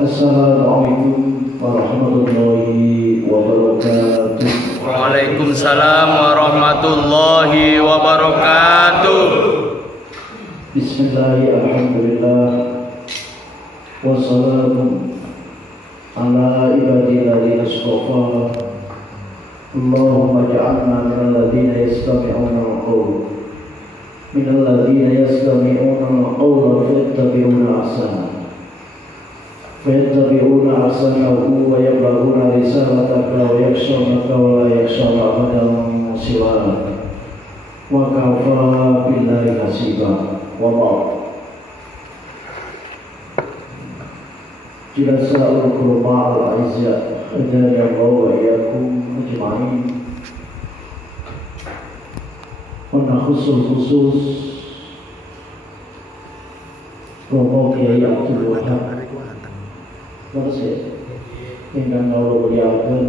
Assalamualaikum warahmatullahi wabarakatuh. Waalaikumsalam warahmatullahi wabarakatuh. Bismillahirrahmanirrahim. Alhamdulillah. Wassalamu ala ibadilladzina istafa. Allahumma ja'alna minal ladzina yastami'una al-qawl. Minal ladzina yastami'una al-qawla fayattabi'una ahsana. فيتبعون أحسنه ويبلغون رسالتك ويخشونك ولا يخشون أحدا سواك وكفى بالله حسيبا وبعد. Jilasa'ul kurma'al aizya Adanya Allah wa iyakum ajma'in. Wana khusus Romo Kiai Abdul Wahab terus ingkang kula muliaken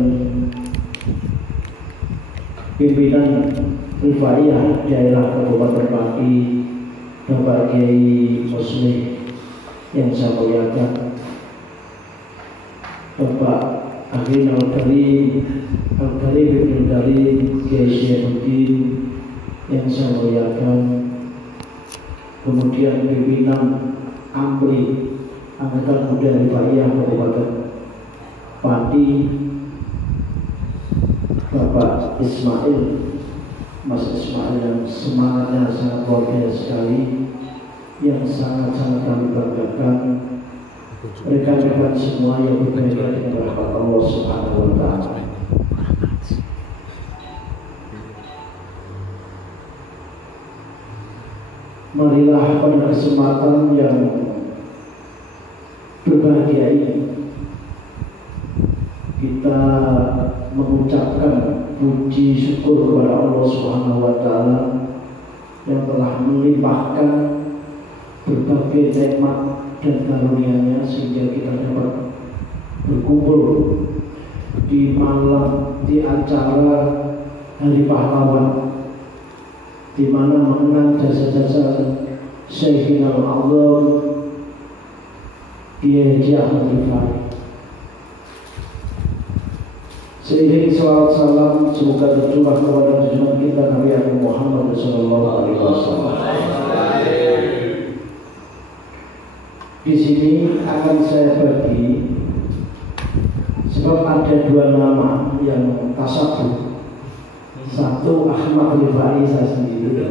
pimpinan Rifaiyah daerah Kabupaten Pati, Bapak Kiai Muslim yang saya muliakan, Bapak Akhil Al-Karim Ibn Karim Kiai Syekhuddin yang saya muliakan, kemudian pimpinan Amri Angkatan Muda Rifaiyah Kabupaten Pati, Bapak Ismail, Mas Ismail yang semangatnya sangat luar biasa sekali, yang sangat-sangat kami banggakan. Rekan-rekan semua yang berkaitan dengan rahmat Allah Subhanahu wa Ta'ala. Marilah pada kesempatan yang berbahagia ini kita mengucapkan puji syukur kepada Allah Subhanahu wa Ta'ala yang telah melimpahkan berbagai nikmat dan karunia-Nya sehingga kita dapat berkumpul di malam di acara Hari Pahlawan, di mana mengenang jasa-jasa Syekhina al-A'zam Kiai Haji Ahmad Rifai. Seiring salawat salam semoga tercurah kepada junjungan kita Nabi Muhammad sallallahu alaihi wasallam. Di sini akan saya bagi, sebab ada dua nama yang tasabuh. Satu Ahmad Rifai saya sendiri,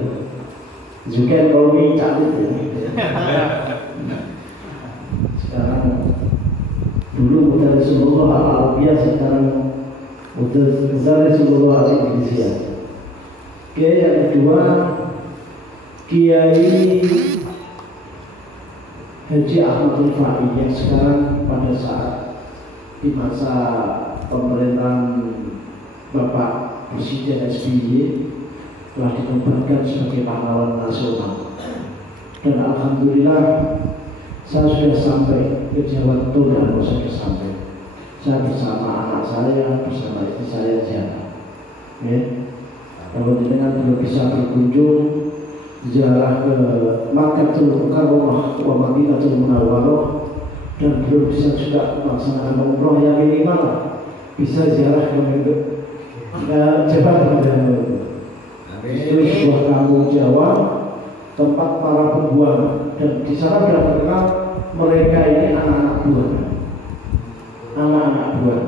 juga kalau ini catat ya. Sekarang dulu Muda Rasulullah Al-Arabiyah, sekarang Muda Rasulullah Al-Indonesia. Kiai yang kedua Kiai Haji Ahmad Rifai yang sekarang pada saat di masa pemerintahan Bapak Presiden SBY telah dinobatkan sebagai pahlawan nasional. Dan alhamdulillah saya sudah sampai ke Jawa Tengah, saya sampai. Saya bersama anak saya, bersama istri saya ziarah. Ya. Kalau dengan belum bisa berkunjung ziarah ke Makkahul Mukarramah wa Madinatul Munawwarah, dan belum bisa juga melaksanakan umroh, yang minimal bisa ziarah ke Jabal Rahmah. Itu sebuah kampung Jawa, tempat para pembuang, dan di sana sudah terkenal mereka ini anak-anak buah. Anak-anak buah.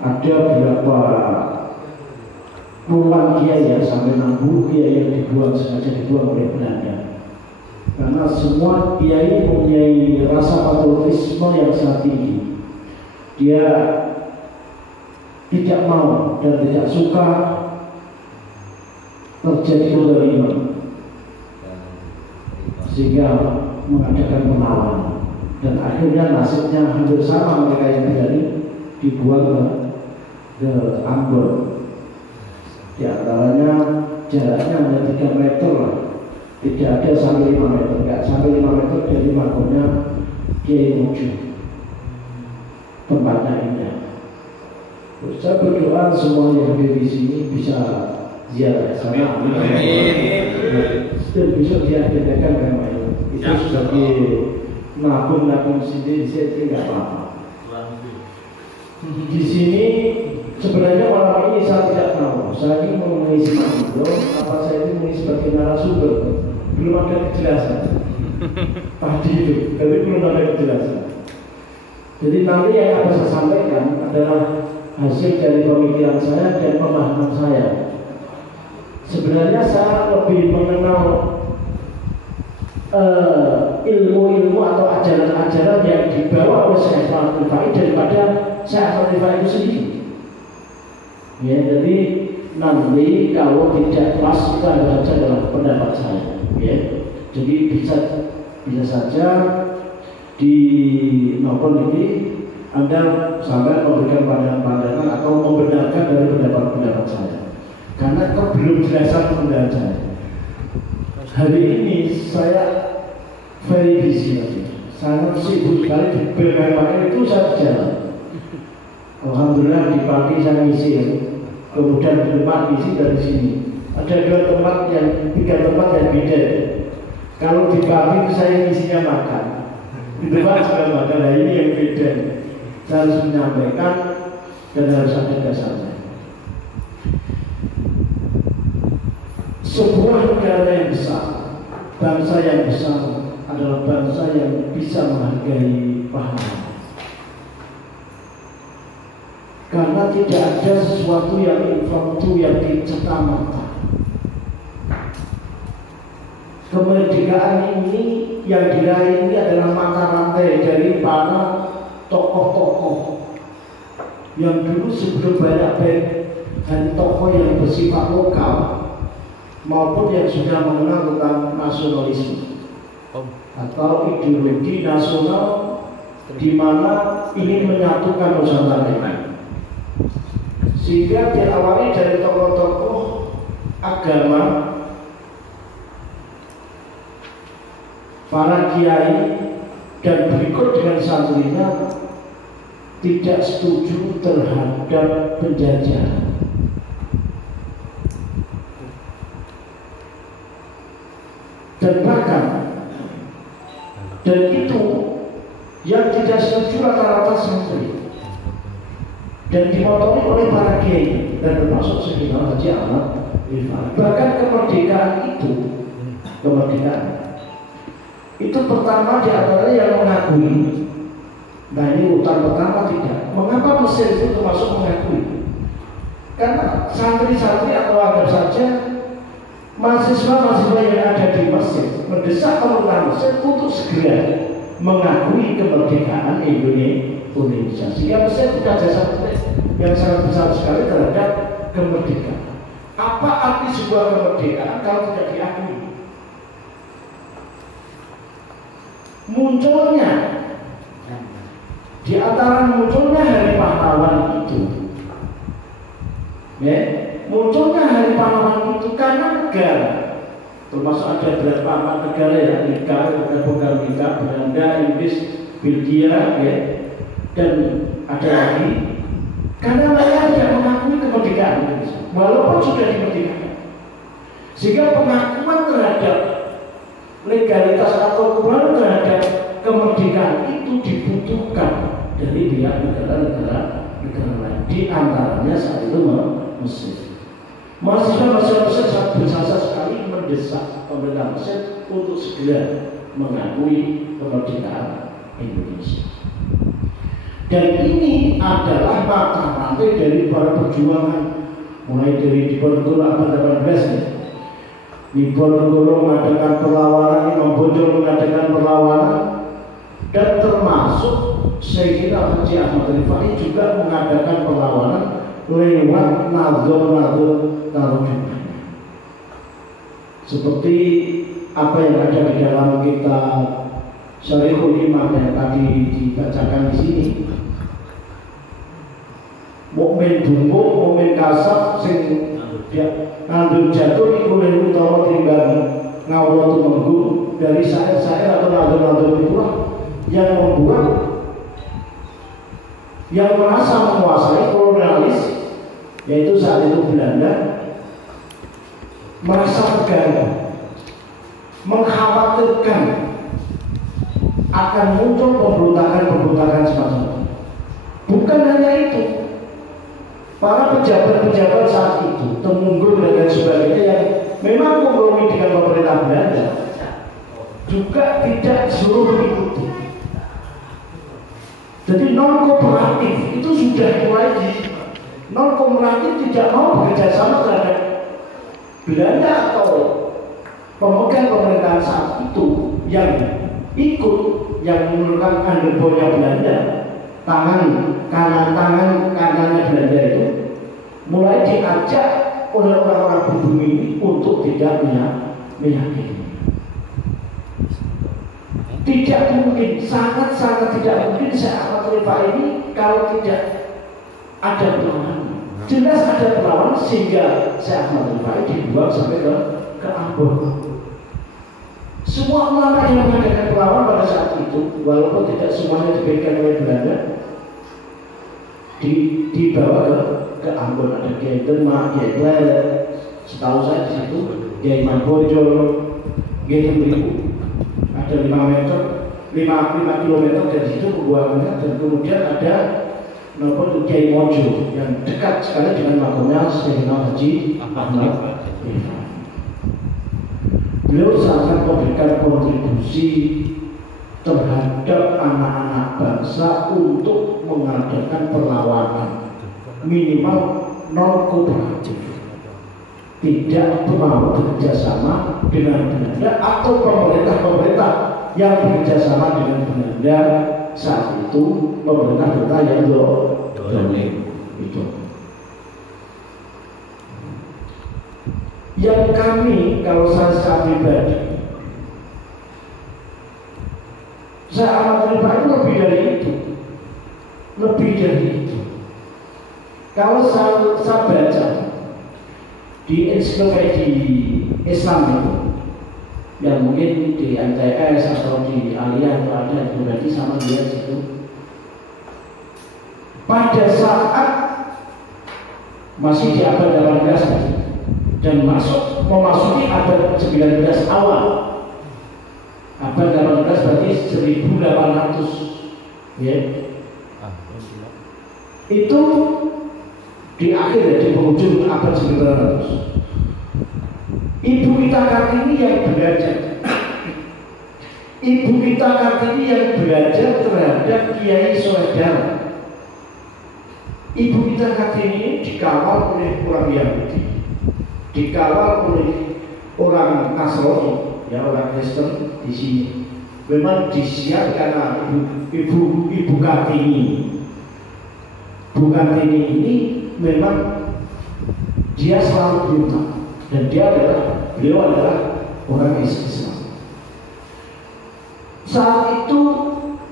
Ada berapa puluhan kiai ya, sampai 60 kiai yang dibuang, sengaja dibuang oleh Belanda. Karena semua kiai mempunyai rasa patriotisme yang sangat tinggi. Dia tidak mau dan tidak suka terjadi kezaliman, sehingga mengadakan penawan, dan akhirnya nasibnya hampir sama, mereka yang berani dibuang ke Ambon. Di antaranya jaraknya hanya 3 meter lah, tidak ada sampai 5 meter, enggak sampai 5 meter dari makomnya Kiai Muju. Tempatnya indah. Saya berdoa semua yang hadir di sini bisa ziarah sana. Amin. Dan besok diadakan terus sebagai nabung sendiri saya tidak apa-apa. Di sini sebenarnya malam ini saya tidak tahu. Saya ini mau mengisi apa saya ini mengisi sebagai narasumber, belum ada kejelasan. Tadi itu, tapi belum ada kejelasan. Jadi nanti yang akan saya sampaikan adalah hasil dari pemikiran saya dan pemahaman saya. Sebenarnya saya lebih mengenal ilmu-ilmu atau ajaran-ajaran yang dibawa oleh Syekh Ahmad Rifai daripada Syekh Ahmad Rifai itu sendiri. Ya, jadi nanti kalau tidak pas itu ada saja dalam pendapat saya. Ya, jadi bisa saja di maupun ini Anda sampai memberikan pandangan-pandangan atau membenarkan dari pendapat-pendapat saya. Karena belum jelasan pendapat saya. Hari ini saya very busy lagi. Sangat sibuk sekali di BKMN itu saya jalan. Alhamdulillah di pagi saya ngisi, kemudian di depan ngisi dari sini. Ada 3 tempat yang beda. Kalau di pagi itu saya ngisinya makan, di depan juga makan. Nah, ini yang beda. Saya harus menyampaikan dan harus ada dasarnya. Sebuah negara yang besar, bangsa yang besar adalah bangsa yang bisa menghargai pahlawan. Karena tidak ada sesuatu yang impromptu yang diceta-mata. Kemerdekaan ini yang diraih ini adalah mata rantai dari para tokoh-tokoh yang dulu sebelum banyak dan tokoh yang bersifat lokal maupun yang sudah mengenal tentang nasionalisme atau ideologi nasional di mana ingin menyatukan Nusantara ini. Sehingga diawali dari tokoh-tokoh agama, para kiai, dan berikut dengan santrinya tidak setuju terhadap penjajahan. Dan bahkan dan itu yang tidak setuju rata-rata santri dan dimotori oleh para kiai dan termasuk Sayyidina Haji Ahmad Rifai. Bahkan kemerdekaan itu pertama di antaranya yang mengakui. Nah, ini urutan pertama tidak. Mengapa Mesir itu termasuk mengakui? Karena santri-santri atau anggap saja mahasiswa-mahasiswa yang ada di Mesir mendesak pemerintah Mesir untuk segera mengakui kemerdekaan Indonesia. Sehingga Mesir punya jasa yang sangat besar sekali terhadap kemerdekaan. Apa arti sebuah kemerdekaan kalau tidak diakui? Munculnya di antara munculnya Hari Pahlawan itu, ya, munculnya Hari Pahlawan itu karena negara, termasuk ada beberapa negara ya, Amerika, Belanda, Inggris, Belgia, ya, dan ada lagi, karena mereka tidak mengakui kemerdekaan Indonesia, walaupun sudah dimerdekakan, sehingga pengakuan terhadap legalitas atau kebenaran terhadap kemerdekaan itu dibutuhkan dari pihak negara-negara lain, di antaranya saat itu Mesir. Mahasiswa Mesir sangat bersasa sekali mendesak pemerintah Mesir untuk segera mengakui kemerdekaan Indonesia. Dan ini adalah mata rantai dari para perjuangan, mulai dari Diponegoro abad 18 ya. Diponegoro mengadakan perlawanan, Imam Bonjol mengadakan perlawanan, dan termasuk Sayyidina Haji Ahmad Rifai juga mengadakan perlawanan lewat nazar-nazar tarjuman. Seperti apa yang ada di dalam kitab Syarihul Imam yang tadi dibacakan di sini. Mukmin dumbuk, mukmin kasar, sing ngandung jatuh iku luwih utawa timbang ngawula tumenggung. Dari saya atau nazar-nazar itulah yang membuat yang merasa menguasai kolonialis, yaitu saat itu Belanda, merasa tegang, mengkhawatirkan akan muncul pemberontakan-pemberontakan semacam itu. Bukan hanya itu, para pejabat-pejabat saat itu, Temunggung dan lain sebagainya yang memang kompromi dengan pemerintah Belanda juga tidak disuruh mengikuti. Jadi non kooperatif itu sudah mulai di non kooperatif, tidak mau bekerja sama terhadap Belanda atau pemegang pemerintahan saat itu yang ikut, yang menurunkan underbownya Belanda, tangan kanannya Belanda itu mulai diajak oleh orang-orang pribumi ini untuk tidak meyakini. Tidak mungkin, sangat-sangat tidak mungkin Syekh Ahmad Rifai ini kalau tidak ada perlawanan. Jelas ada perlawanan sehingga Syekh Ahmad Rifai dibuang sampai ke Ambon. Semua ulama yang mengadakan perlawanan pada saat itu, walaupun tidak semuanya diberikan oleh Belanda, dibawa ke Ambon. Ada Kiai Demak, Kiai Pleret, setahu saya di situ, Kiai Mambojo, Kiai Tembiku. Ada 5 kilometer dari situ pembuangannya, dan kemudian ada Kiai Mojo yang dekat sekali dengan makamnya Sayyidina Haji Ahmad Rifai. Beliau sangat memberikan kontribusi terhadap anak-anak bangsa untuk mengadakan perlawanan minimal non kooperatif, tidak mau bekerjasama dengan Belanda atau pemerintah yang bekerjasama dengan Belanda saat itu, pemerintah yang dolim itu. Yang kami, kalau saya pribadi, saya amat Rifai itu lebih dari itu. Kalau saya baca di ensiklopedia Islam itu, yang mungkin di MTS atau di Aliyah itu ada, itu berarti sama dia situ. Pada saat masih di abad 18 dan memasuki abad 19 awal, abad 18 berarti 1800 ya. Itu di akhir ya, di penghujung abad 1900. Ibu kita Kartini yang belajar, Ibu kita Kartini yang belajar terhadap Kiai Soedara. Ibu kita Kartini dikawal oleh orang Yahudi, dikawal oleh orang Nasrani, ya orang Kristen di sini. Memang disiap karena ibu Kartini. Ibu Kartini ini memang dia selalu berhutang, dan beliau adalah orang Islam. Saat itu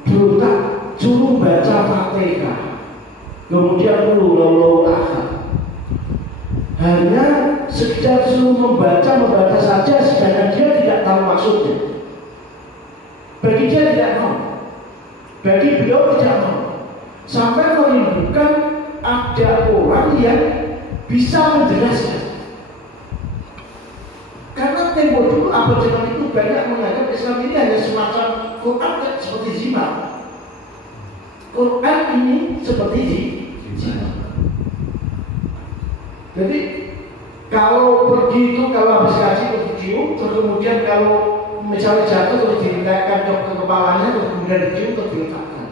berhutang, suruh baca Fatihah, kemudian lalu hanya sekedar suruh membaca saja, sedangkan dia tidak tahu maksudnya. Bagi dia tidak mau, bagi beliau tidak mau, sampai menimbulkan ada orang yang bisa menjelaskan. Karena tempo dulu abad zaman itu banyak menganggap Islam ini hanya semacam Quran seperti zina. Quran ini seperti zina. Jadi kalau pergi itu, kalau habis ngaji terus dicium, terus kemudian kalau misalnya jatuh terus diletakkan ke kepalanya, terus kemudian dicium terus diletakkan.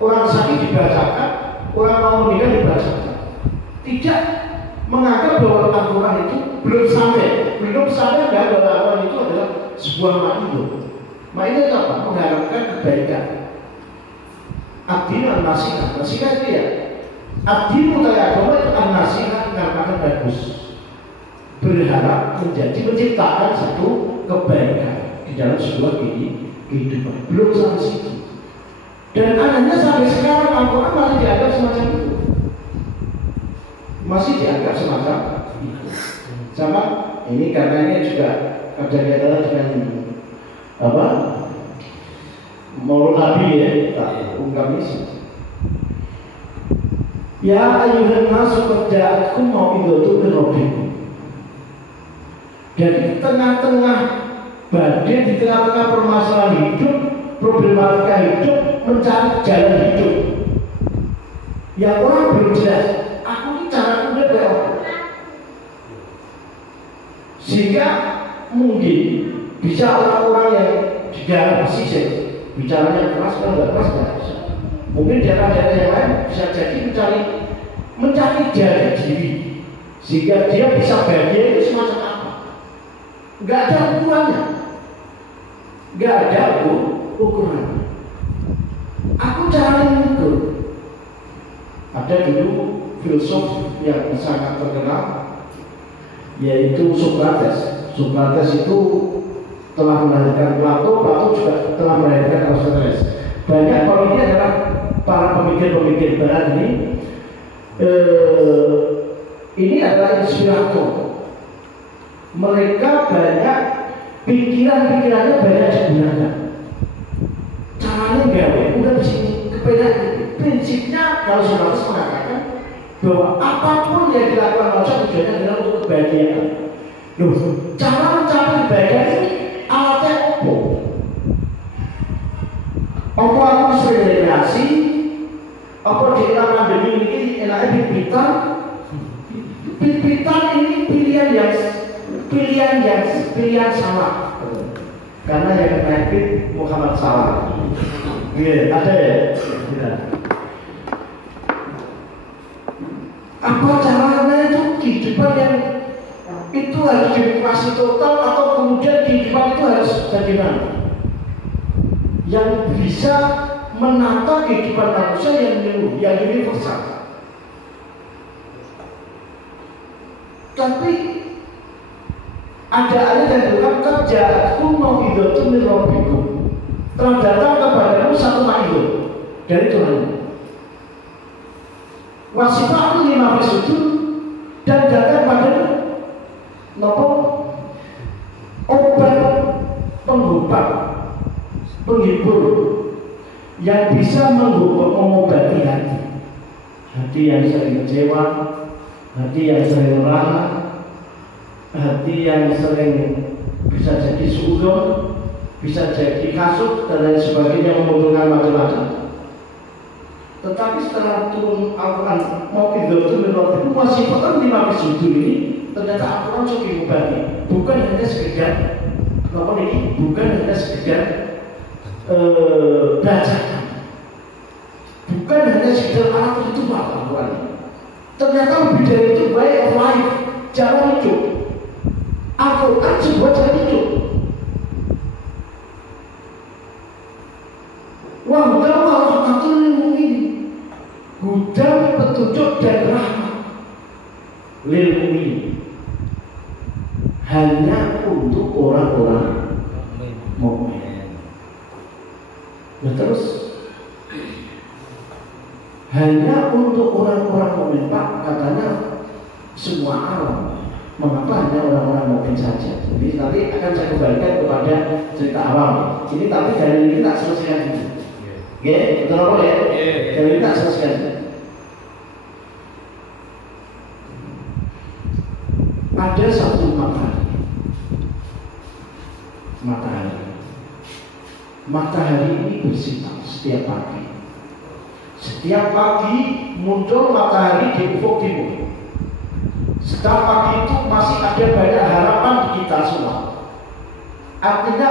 Orang sakit dibacakan, orang mau meninggal dibacakan. Tidak menganggap bahwa Al-Quran itu belum sampai bahwa Al-Quran itu adalah sebuah makhluk. Makhluk itu apa? Mengharapkan kebaikan. Abdin al-nasihat, nasihat dia. Abdin mutaya agama itu al-nasihat, mengharapkan bagus. Berharap menciptakan satu kebaikan di dalam sebuah kehidupan. Belum sampai situ. Dan anehnya sampai sekarang Al-Quran masih dianggap semacam itu. Masih dianggap semacam itu. Sama ini karena ini juga ada kaitannya dengan apa? Maulud Nabi ya, tak ungkap ini. Ya ayuhan nasu qad ja'atkum mau'izatun min rabbikum. Dan di tengah-tengah badai, di tengah-tengah permasalahan hidup, problematika hidup, mencari jalan hidup. Yang orang belum jelas, aku ini cara udah kayak apa? Sehingga mungkin bisa orang-orang yang di daerah pesisir bicaranya keras, kalau nggak keras nggak bisa. Mungkin daerah-daerah yang lain bisa jadi mencari jati diri, sehingga dia bisa bahagia itu semacam apa? Nggak ada ukurannya, nggak ada ukurannya. Aku cari ukur. Ada dulu filsuf yang sangat terkenal, yaitu Socrates. Socrates itu telah melahirkan Plato, Plato juga telah melahirkan Aristoteles. Banyak kalau ini adalah para pemikir-pemikir barat ini adalah inspirator. Mereka banyak pikiran-pikirannya banyak digunakan. Caranya gawe, udah di sini kepedean. Prinsipnya kalau Socrates mengatakan bahwa apapun yang dilakukan manusia tujuannya adalah untuk kebahagiaan. Loh, cara mencari kebahagiaan ini alatnya apa? Apa aku sering rekreasi? Apa di era pandemi ini enaknya pipitan? Pipitan ini pilihan salah. Karena yang menaikkan Muhammad Salah. Iya, ada ya? Tidak. Apa caranya itu kehidupan yang itu harus demokrasi total atau kemudian kehidupan itu harus bagaimana? Yang bisa menata kehidupan manusia yang menyeluruh, yang universal. Tapi ada ayat yang bilang kerjaku mau hidup itu mirobiku. Telah datang kepadamu satu ma'idah dari Tuhan. Wasifatul lima sujud dan datang padamu nopo obat penghibur yang bisa mengobati hati yang sering kecewa, hati yang sering merana, hati yang sering bisa jadi suudon, bisa jadi kasut dan lain sebagainya, mengumpulkan macam-macam. Tetapi setelah turun Al-Quran mau itu masih potong 5 sujud ini, ternyata Al-Quran cukup mengobati, bukan hanya sekedar bukan hanya sekedar bacaan, bukan hanya sekedar alat ritual Al-Quran. Ternyata lebih dari itu, way of life, jalan hidup. Al-Quran sebuah jalan hidup. Hudan wa rahmatul lil mu'minin. Hudan, petunjuk dan rahmat lil mu'minin, hanya untuk orang-orang mukmin. Nah terus hanya untuk orang-orang mukmin, Pak, katanya semua alam. Mengapa hanya orang-orang mukmin saja? Jadi nanti akan saya kembalikan kepada cerita awal. Ini tapi dari ini tak selesaikan dulu. Oke, betul apa ya? Dari ini tak selesaikan dulu. Ada satu matahari ini bersinar setiap pagi. Setiap pagi muncul matahari di ufuk timur. Setiap pagi itu masih ada banyak harapan di kita semua. Artinya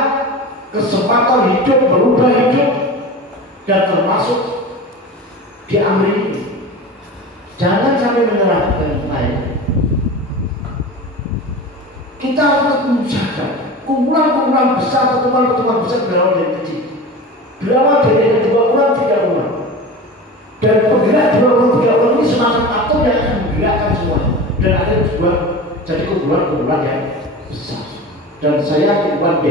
kesempatan hidup, berubah hidup, dan termasuk di Amri ini. Jangan sampai menyerah dengan lain. Kita harus menjaga kumpulan-kumpulan besar, pertemuan-pertemuan besar berawal dari kecil. Berawal dari 2 orang, 3 orang. Dan penggerak 2 orang, 3 orang ini semacam atom yang akan menggerakkan semua. Dan akhirnya berbuat jadi kumpulan-kumpulan yang besar. Dan saya kumpulan B,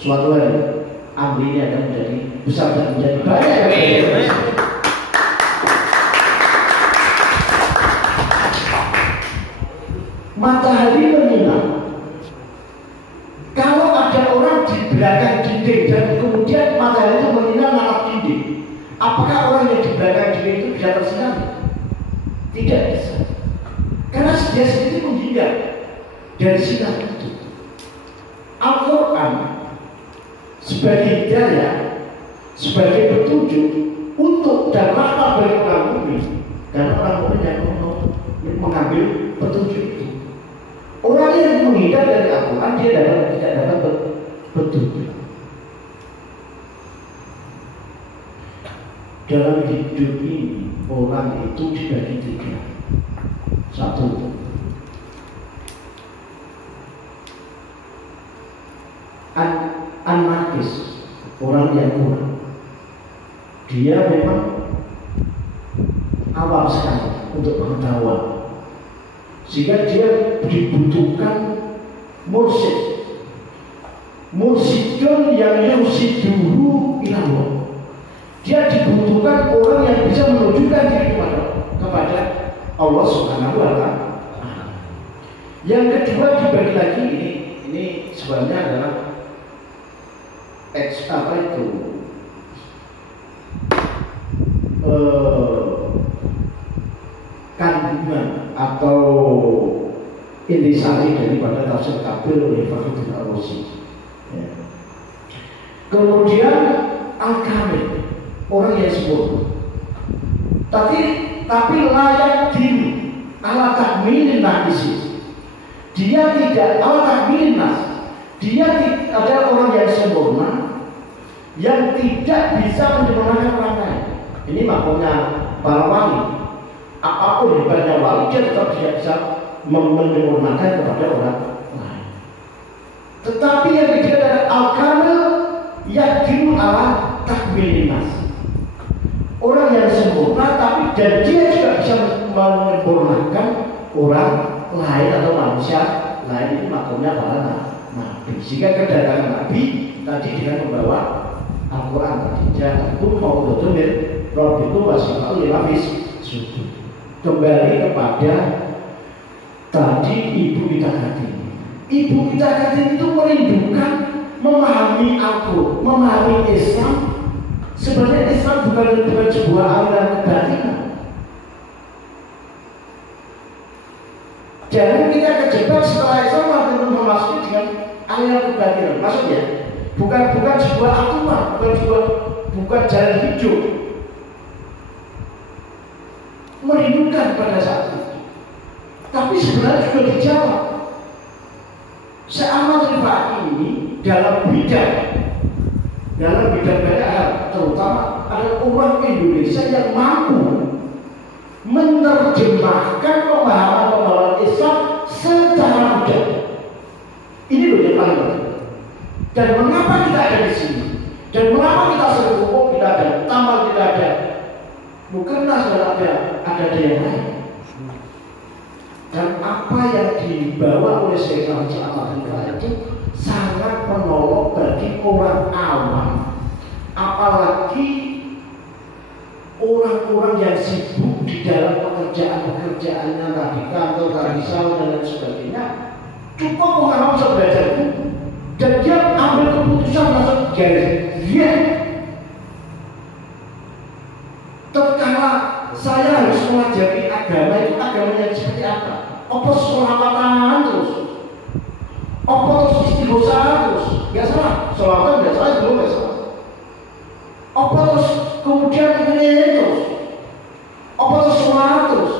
suatu hari Amri ini akan menjadi besar dan menjadi banyak yang besar. Matahari menyinar. Kalau ada orang di belakang dinding dan kemudian matahari itu menyinar ngalap dinding, apakah orang yang di belakang dinding itu bisa tersinar? Tidak bisa. Karena dia sendiri menghindar dari sinar itu. Al-Quran sebagai hidayah sebagai petunjuk untuk dan rahmat bagi orang mukmin, karena orang mukmin yang mengambil petunjuk itu. Orang yang menghindar dari Al-Quran dia tidak dapat petunjuk. Dalam hidup ini orang itu dibagi tiga. Satu, anarkis, orang yang kurang. Dia memang awam sekali untuk pengetahuan, sehingga dia dibutuhkan mursyidun yang yursiduhu ilallah. Dia dibutuhkan orang yang bisa menunjukkan diri kepada Allah Subhanahu wa Ta'ala. Yang kedua dibagi lagi, ini sebenarnya adalah kandungan atau intisari daripada tafsir Kabir oleh Fakhruddin Ar-Razi. Ya. Kemudian Al-Kamil, orang yang sempurna. Tapi layak diri ala takmilin naqisi. Dia tidak ala takmilin nas. Dia adalah orang yang sempurna yang tidak bisa menyempurnakan orang lain. Ini maksudnya para wali. Apapun hebatnya wali, dia tetap tidak bisa menyempurnakan kepada orang lain. Tetapi yang dikatakan adalah al-kamil yakin ala takmilin nas. Orang yang sempurna, tapi dan dia juga bisa menyempurnakan orang lain atau manusia lain. Ini maksudnya para nabi. Sehingga kedatangan nabi tadi dengan membawa Al-Quran tadi, jatuh mau betul Rob itu wasifatul lilafis sujud. Kembali kepada tadi ibu kita Kartini. Ibu kita Kartini itu merindukan memahami Al-Quran, memahami Islam. Sebenarnya Islam bukan sebuah aliran kebatinan. Jangan kita kejebak setelah Islam lalu memasuki dengan aliran kebatinan. Maksudnya bukan sebuah aturan, bukan jalan hidup. Merindukan pada saat itu, tapi sebenarnya juga dijawab. Seamat rifa ini dalam bidang banyak hal, terutama ada orang Indonesia yang mampu menerjemahkan pemahaman Islam secara mudah. Ini loh yang paling penting. Dan mengapa kita ada di sini? Dan mengapa kita sering hukum tidak ada, tambal tidak ada? Bukanlah sudah ada yang lain. Dan apa yang dibawa oleh Syekh Haji Ahmad Rifai itu sangat menolong bagi orang awam, apalagi orang-orang yang sibuk di dalam pekerjaannya di kantor, di sal dan lain sebagainya. Cukup orang awam bisa belajar itu, dan dia ambil keputusan masuk garis. Terkala saya harus mengajari agama itu, agamanya seperti apa? Apa sholawatan terus? Apa terus istighosah terus? Gak salah, sholawatan gak salah, belum gak salah. Apa terus kemudian ini terus? Apa terus sholat terus?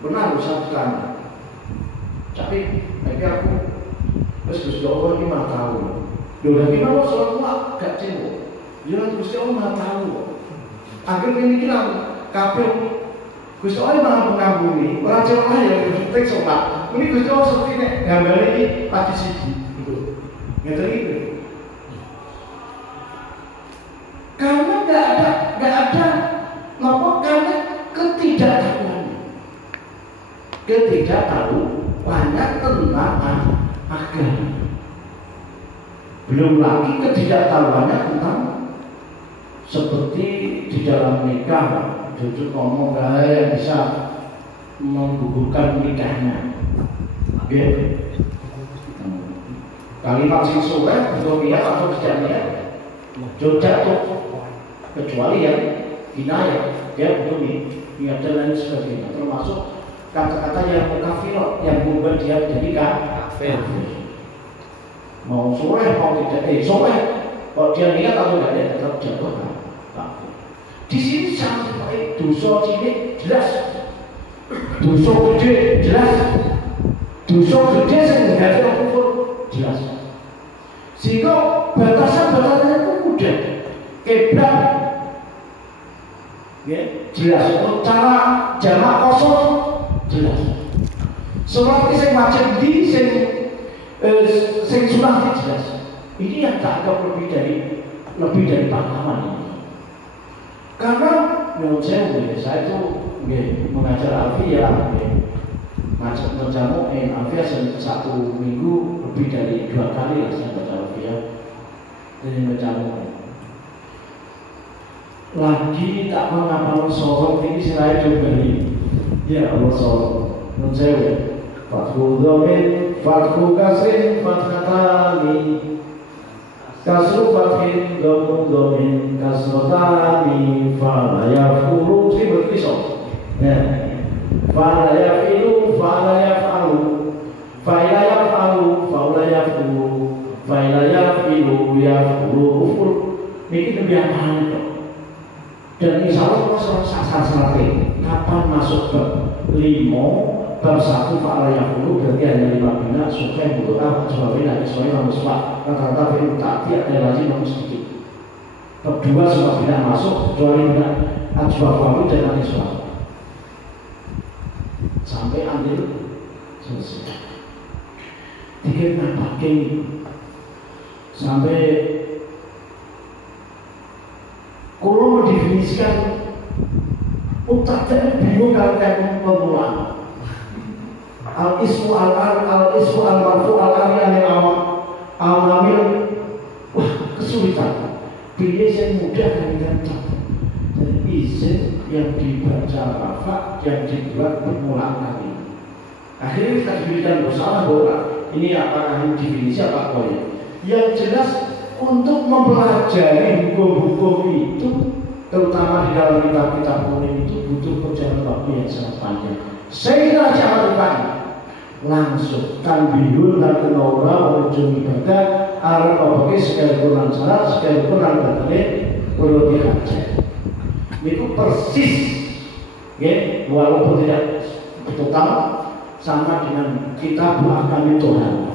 Benar, satu kali. Tapi aku Gusti Allah ini mah tahu. Loh, lagi mau sholat gak cewek. Jangan Gusti Allah mah tahu. Akhirnya ini kira kabel Gusti Allah malah mengagumi orang cewek lah yang berjutek sholat. Ini Gusti Allah seperti ini gambar ini pagi siji gitu itu. Karena nggak ada nopo, karena ketidaktahuannya tentang agama. Belum lagi ketidaktahuannya tentang seperti di dalam nikah, jujur ngomong yang bisa menggugurkan nikahnya. Kalimat sing soleh betul niat atau tidak niat, jatuh kecuali yang inayah, dia betul niat dan lain sebagainya. Termasuk kata-kata yang mukafir, yang membuat dia menjadi kafir. Mau soleh mau tidak, soleh Kalau dia niat atau tidak niat tetap jatuh kafir. Di sini sampai dosa cilik jelas, dosa gede jelas, dosa gede sehingga dia kufur jelas. Sehingga batasan-batasannya itu mudah. Kiblat ya, jelas. Cara jamak kosong jelas. Seperti sing wajib di sing sunah jelas. Ini yang tak ada lebih dari pengalaman ini. Karena menurut saya itu mengajar Alfiyah, menjamuin Alfiyah satu minggu lebih dari 2 kali lah saya baca Alfiyah. Jadi menjamuin. Lagi tak mengapa sorok ini saya coba ini. Ya Allah sorok. Menurut saya, Fathu Dhomin, Fathu Kasrin, Fathatani, Kasru Fathin, Dhomin, Kasrotani, Falaya Furu, ini berpisah. Falaya Filu, Falaya Falu, Falaya Falu, Falaya Furu, Falaya Filu, Ya Furu, Ufur. Ini kebiasaan itu. Dan insya Allah sasar-sasarnya kapan masuk bab 5 bab 1 fa'ala dulu berarti hanya 5 bina sukai butuh sebabnya soalnya namun sebab rata-rata film takti ada lagi namun sedikit. Bab 2 sebab bina masuk kecuali bina ajwa fawi dan aniswa sampai ambil selesai. Tiga pakai sampai kalau mendefinisikan utaknya bingung kalian pemula al-ismu al-ismu al-marfu al-ari al-awamil wah kesulitan pilih yang mudah dan gampang. Jadi izin yang dibaca rafa yang dibuat permulaan kali akhirnya kita diberikan bersama bahwa ini apakah ini definisi apa koya yang jelas. Untuk mempelajari hukum-hukum itu, terutama di dalam kitab-kitab hukum itu butuh perjalanan waktu yang sangat panjang. Saya jangan lupa langsung tanbihul dan kenora ujung ibadah arah pakai sekali kurang syarat sekali kurang batalnya perlu dikaji. Itu persis, ya, walaupun tidak total sama dengan kitab ahkam Tuhan.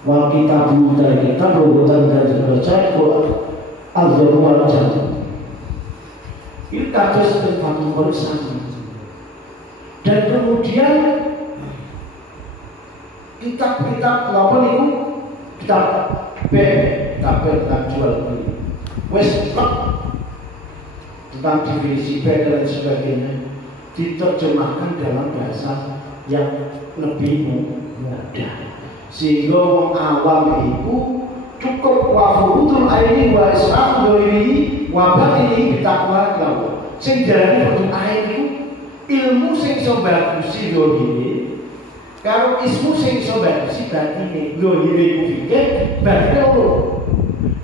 Wa kitabu dari kitab urutan dari terbaca al-Qur'an al-Jannah. Itu kasus tentang bersama. Dan kemudian kitab-kitab apa itu kitab jual beli. Westlock tentang definisi dan sebagainya diterjemahkan dalam bahasa yang lebih mudah. Sehingga orang awam itu cukup wafurutul aini wa israf doi wabat ini bitakwa kau. Sing darani bentuk air itu ilmu sing iso bagusi dohiri. Kalau ismu sing iso bagusi berarti ini dohiri itu fikir berarti apa?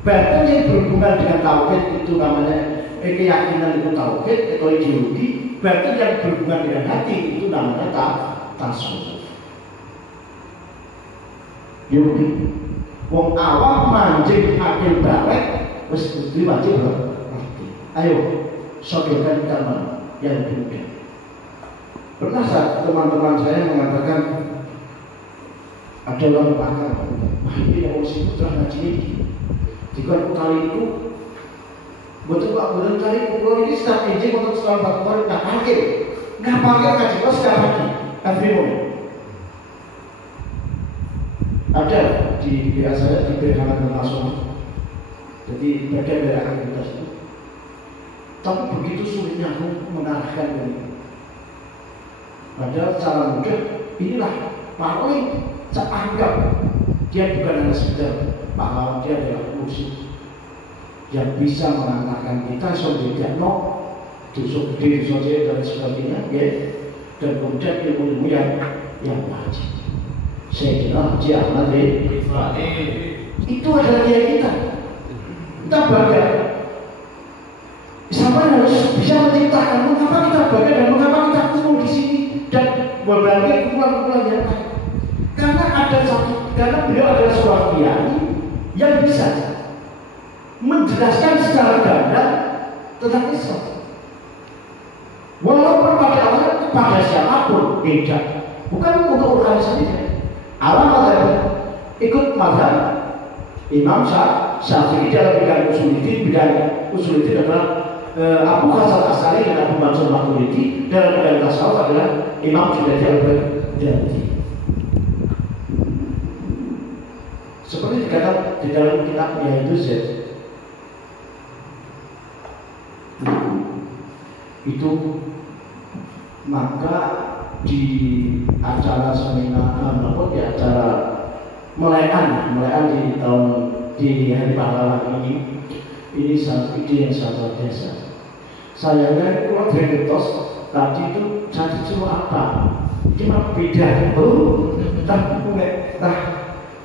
Berarti yang berhubungan dengan tauhid itu namanya keyakinan itu tauhid atau ideologi. Berarti yang berhubungan dengan hati itu namanya tasawuf. Yogi, wong awam mancing akil balik, mesti wajib berarti. Ayo, sodorkan teman yang muda. Pernah saat teman-teman saya mengatakan ada orang pakar, wah ini yang musik telah ngaji ini. Jika kali itu, betul pak, betul kali pulau ini setiap izin untuk sekolah faktor nggak pakai ngaji kos nggak pakai, everyone. Ada di biasanya di Perhimpunan Nasional, jadi bagian dari aktivitas itu. Tapi begitu sulitnya aku mengarahkan ini. Padahal secara mudah inilah paling saya anggap dia bukan hanya sekedar pahlawan, dia adalah musik yang bisa mengantarkan kita soal no, tusuk gede, tusuk dan sebagainya, ya. Dan kemudian ilmu yang wajib. Saya kira Haji Ahmad itu adalah dia kita. Kita bangga. Siapa harus bisa menciptakan mengapa kita bangga dan mengapa kita kumpul di sini dan berbagai kumpulan-kumpulan yang lain. Karena beliau adalah seorang kiai yang bisa menjelaskan secara gamblang tentang Islam. Walaupun pada awalnya pada siapapun beda, bukan untuk organisasi. Awal mazhab ikut mazhab Imam Syafi'i dalam bidang usuluddin adalah Abu Hasan Asy'ari dan Abu Mansur Maturidi, dalam bidang tasawuf adalah Imam Junaidi al-Baghdadi. Seperti dikatakan di dalam kitabnya itu itu, maka di acara seminar maupun di acara melayan di tahun di hari pahlawan ini satu ide yang sangat biasa. Sayangnya kurang gregetos tadi itu jadi cuma apa? Cuma beda,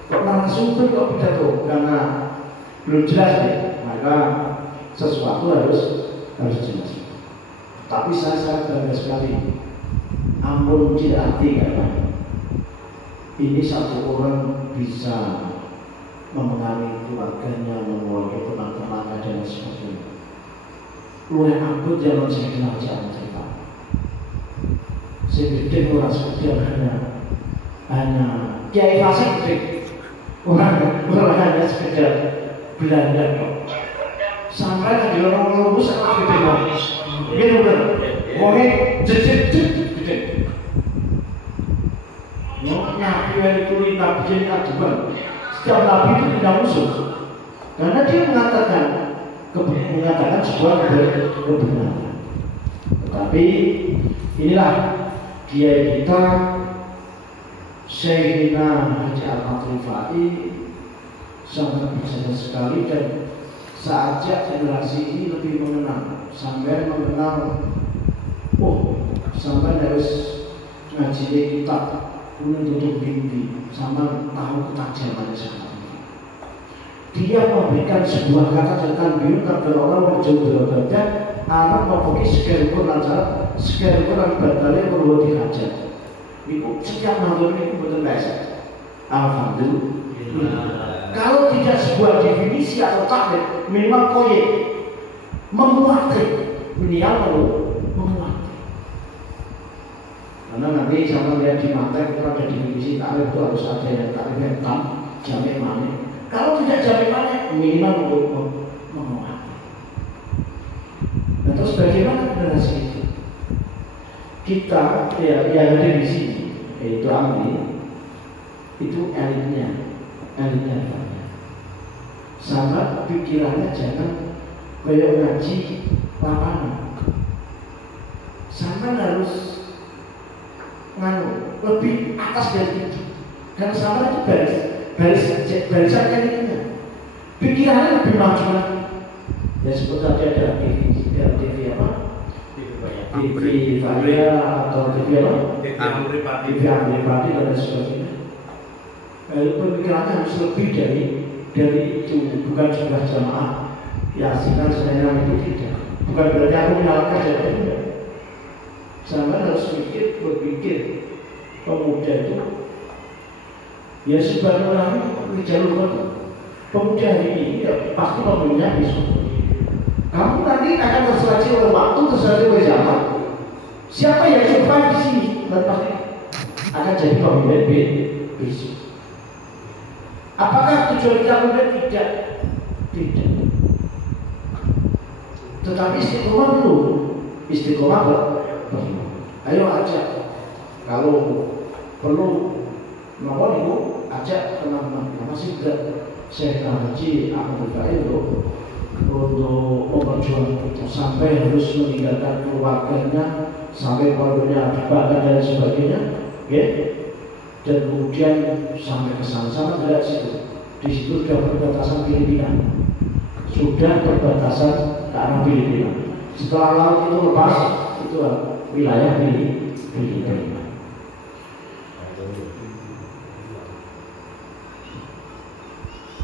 kok narasumber kok beda tuh, karena belum jelas nih, maka sesuatu harus jelas. Tapi saya sangat bangga sekali, ampun tidak arti karena ini satu orang bisa memengaruhi keluarganya, mengeluarkan teman-temannya dan sebagainya. Luar aku jangan saya kenal jangan cerita. Sebetulnya orang sekedar hanya kiai fasik, orang hanya sekedar Belanda kok. Sampai di orang lurus sangat gede banget. Gitu kan? Ngomongnya jejet. Nabi itu nabi jadi aduan. Setiap nabi itu tidak musuh, karena dia mengatakan sebuah kebenaran. Tetapi inilah dia kita Syekhina Haji Ahmad Rifai sangat bijaksana sekali, dan seajak generasi ini lebih mengenal, sampai mengenal, sampai harus ngaji kitab untuk mimpi, sama tahu ketajamannya sangat. Dia memberikan sebuah kata tentang biun kepada orang yang jauh berbeda, anak mempunyai sekelipun lancar, sekelipun batalnya perlu dihajat. Itu setiap malam ini betul biasa. Alhamdulillah. Kalau tidak sebuah definisi atau taklid, minimal koyek menguatkan, minimal menguatkan. Karena nanti sama lihat di mata itu ada definisi taklid, itu harus ada yang taklid yang tam, jamin mana. Kalau tidak jamin mana, minimal menguatkan. Nah, terus bagaimana generasi itu? Kita yang ada di sini, yaitu Amri, itu elitnya. Sama pikirannya jangan kayak ngaji lapangan. Sama harus lebih atas dari itu. Dan sama itu barisan elitnya. Pikirannya lebih maju lagi. Ya seperti tadi ada TV apa? TV Varia atau TV apa? TV Amripati dan sebagainya. Pemikirannya harus lebih dari itu, bukan jumlah jamaah Yasinan Seneran itu tidak. Bukan berarti aku menyalahkan siapa itu. Sama harus berpikir pemuda itu ya sebenarnya di jalur pemuda hari ini ya pasti pemilihnya besok. Kamu nanti akan terselesai oleh waktu, terselesai oleh zaman. Siapa yang survive di sini dan pasti akan jadi pemimpin besok. Apakah tujuan kita mudah? Tidak. Tetapi istiqomah dulu. Istiqomah perlu. Ayo ajak. Kalau perlu nomor ibu ajak teman-teman. Masih tidak Syekh Haji Ahmad Rifai untuk memperjuangkan itu sampai harus meninggalkan keluarganya, sampai keluarganya dibakar dan sebagainya, ya. Dan kemudian sampai ke sana tidak situ. Di situ sudah perbatasan Filipina, sudah perbatasan ke arah Filipina. Setelah laut itu lepas, itu wilayah Filipina.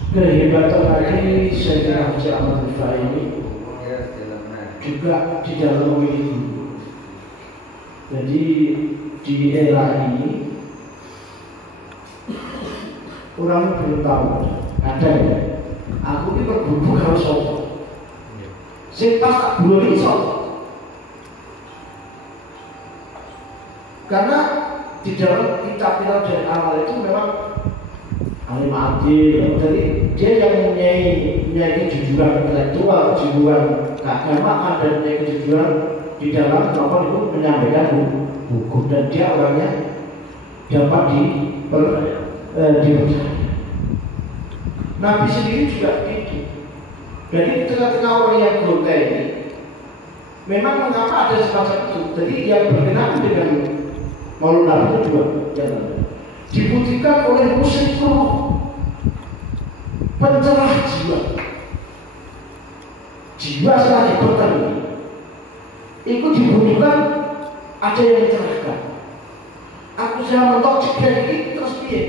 Kehebatan lagi saya Haji Ahmad Rifai ini juga di dalam memilih. Jadi di era ini orang belum tahu ada ya Sing pas tak bunuh iso. Karena di dalam kitab-kitab dari awal itu memang alim adil, jadi dia yang mempunyai kejujuran intelektual, kejujuran keagamaan dan mempunyai kejujuran di dalam apa itu menyampaikan hukum, dan dia orangnya dapat dipercaya. Nabi sendiri juga begitu. Jadi tengah-tengah orang yang gonta ini, memang mengapa ada semacam itu? Jadi yang berkenaan dengan Maulid Nabi itu juga dibuktikan oleh musyrik pencerah jiwa setelah dipertanding itu dibutuhkan ada yang mencerahkan. Aku sudah mentok jika ini terus piye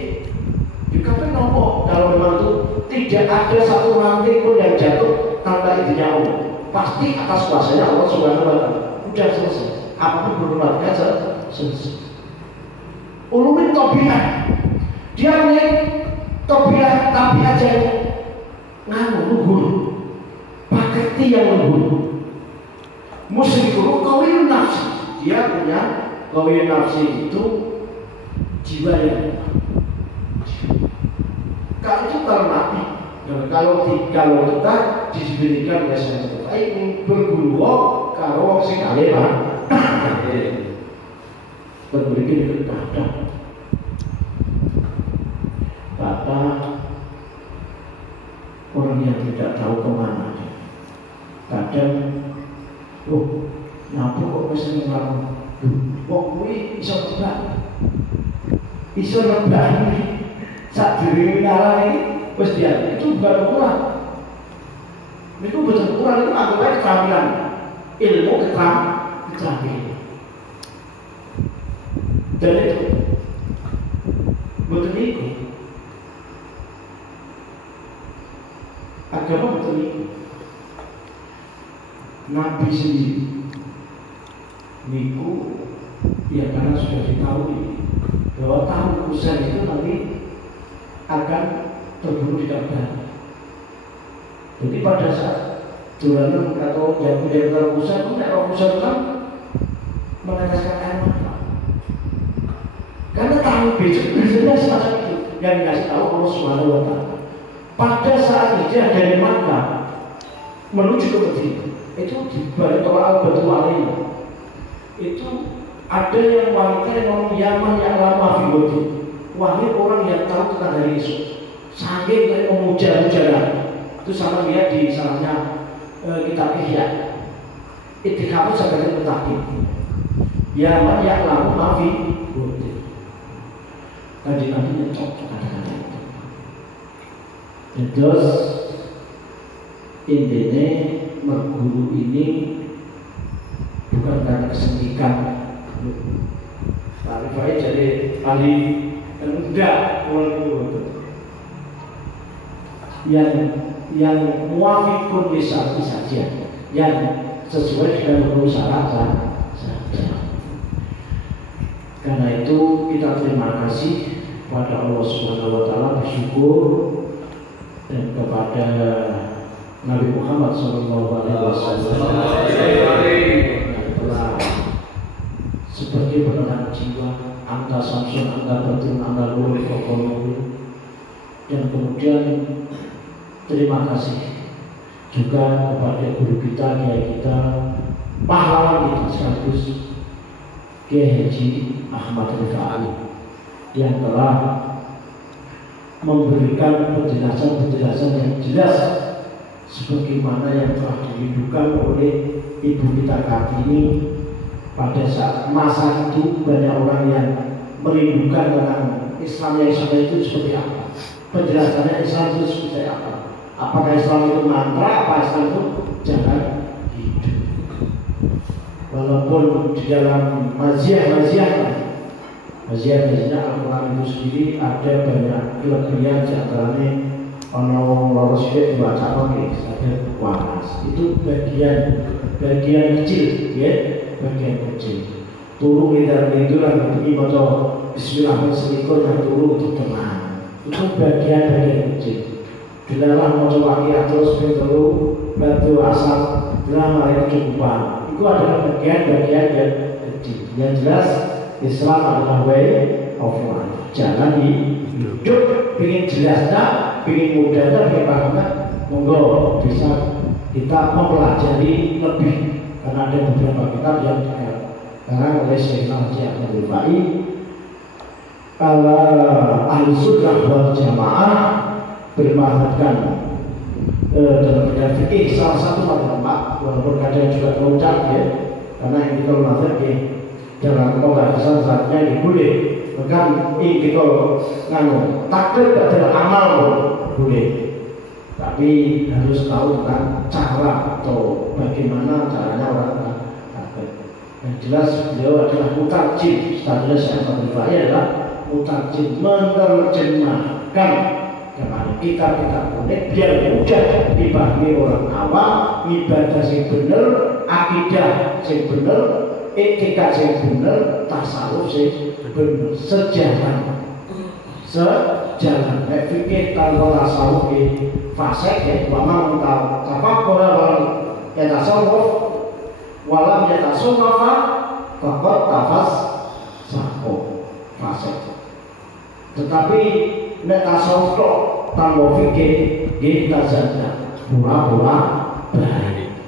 juga kan nopo, kalau memang itu tidak ada satu ranting pun yang jatuh tanpa izinnya Allah, pasti atas kuasanya Allah Subhanahu wa Ta'ala. Udah selesai, apapun berbuatnya selesai. Ulumin tobiah, dia punya tobiah tapi aja luhur, paketi yang luhur. Musyrik itu kawin nafsi, dia punya kawin nafsi itu jiwa yang kalau itu kalau Nabi, kalau kita diberikan biasanya kita ini berguru kalau sing alema berberikan kepada Bapak orang yang tidak tahu kemana. Kadang, kenapa kok bisa ngelawan? Kok kuwi iso nebak saat diri ngalah ini, wis dia itu bukan kurang. Itu betul kurang itu anggapnya keterampilan ilmu keterampilan. Dan itu betul itu agama betul itu. Nabi sendiri niku ya karena sudah diketahui bahwa tahun Husain itu nanti akan terbunuh di Ka'bah. Jadi pada saat Duranan atau yang punya tahun Husain itu nek Husain kan meneteskan air mata. Karena tahun biasanya semacam itu yang dikasih tahu Allah Subhanahu wa Ta'ala. Pada saat hijrah dari Makkah menuju ke Madinah, itu di balik tolak Batu Aliyah itu ada yang wanita yang ngomong Yaman yang lama fiwati, wahai orang yang tahu tentang hari esok, saking dari memuja-muja itu sama lihat di salahnya kitab Ihya itu kamu sampai tetapi Yaman yang lama fiwati. Tadi nyocok kata-kata itu. Terus intinya merguru ini bukan karena kesendikan. Tapi baik jadi ahli enggak yang muafikun lisati saja, yang sesuai dengan berusaha saja. Karena itu kita terima kasih pada Allah Subhanahu wa Ta'ala, bersyukur dan kepada Nabi Muhammad SAW yang telah sebagai penerang jiwa, anta samsun, anta batun, anta nurul, dan kemudian terima kasih juga kepada guru kita, kiai kita, pahlawan kita sekaligus Kiai Haji Ahmad Rifai yang telah memberikan penjelasan yang jelas sebagaimana yang telah dirindukan oleh ibu kita Kartini. Pada saat masa itu banyak orang yang merindukan tentang Islam yang sebenarnya itu seperti apa, penjelasannya Islam itu seperti apa, apakah Islam itu mantra, apa Islam itu jalan hidup. Walaupun di dalam maziah Al-Quran itu sendiri ada banyak kelebihan, di antaranya ono loros dibaca pakai sadar waras, itu bagian kecil, ya, bagian kecil. Turu kita tiduran ini baca Bismillahirrahmanirrahim yang turu untuk tenang, itu bagian kecil. dilalah mau coba terus pintu batu asap drama yang kecukupan. Itu adalah bagian-bagian yang kecil. Yang jelas Islam adalah way of life. Jangan hidup ingin jelasnya, ingin mudahnya, ingin pahamnya. Monggo bisa kita mempelajari lebih karena ada beberapa kitab yang sekarang oleh Syekh Haji Ahmad Rifai. Kalau ahli sunnah wal jamaah bermanfaatkan dalam bidang fikih salah satu mazhab, walaupun kadang juga loncat ya, karena ini kalau mazhab ya dalam pembahasan saatnya boleh, bahkan ini kalau nganu takdir adalah amal boleh, tapi harus tahu tentang cara atau bagaimana caranya orang takdir. Yang jelas beliau adalah mutarjim, statusnya Syekh Ahmad Rifai adalah mutarjim, menerjemahkan dengan kitab-kitab unik biar mudah dipahami orang awam, ibadah yang benar, akidah yang benar, etika yang benar, tasawuf yang benar, sejalan. Fikih tanpa tasawuf di fasik ya, waman tafakkur walam yatasawuf walam yatasawwafa faqad tafas saqo fasik. Tetapi nek tasawuf tok tanpa fikih kita saja pura-pura baik.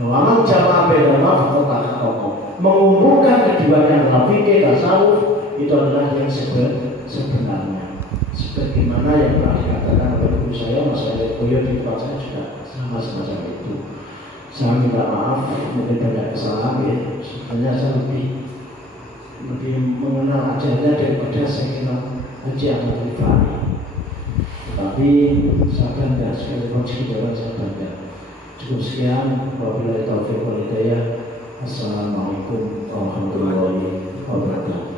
Waman jama'a bainahuma faqad taqwa. Mengumpulkan keduanya dalam fikih tasawuf itu adalah yang sebenarnya. Sebagaimana yang pernah dikatakan oleh guru saya, Mas Boyo di tempat saya juga sama semacam itu. Saya minta maaf, mungkin banyak kesalahan ya. Sebenarnya saya lebih mengenal ajarnya daripada saya kenal Haji Ahmad Rifai. Tetapi saya bangga sekali rezeki jalan saya bangga. Cukup sekian. Wabillahi taufiq wal hidayah. Assalamualaikum warahmatullahi wabarakatuh.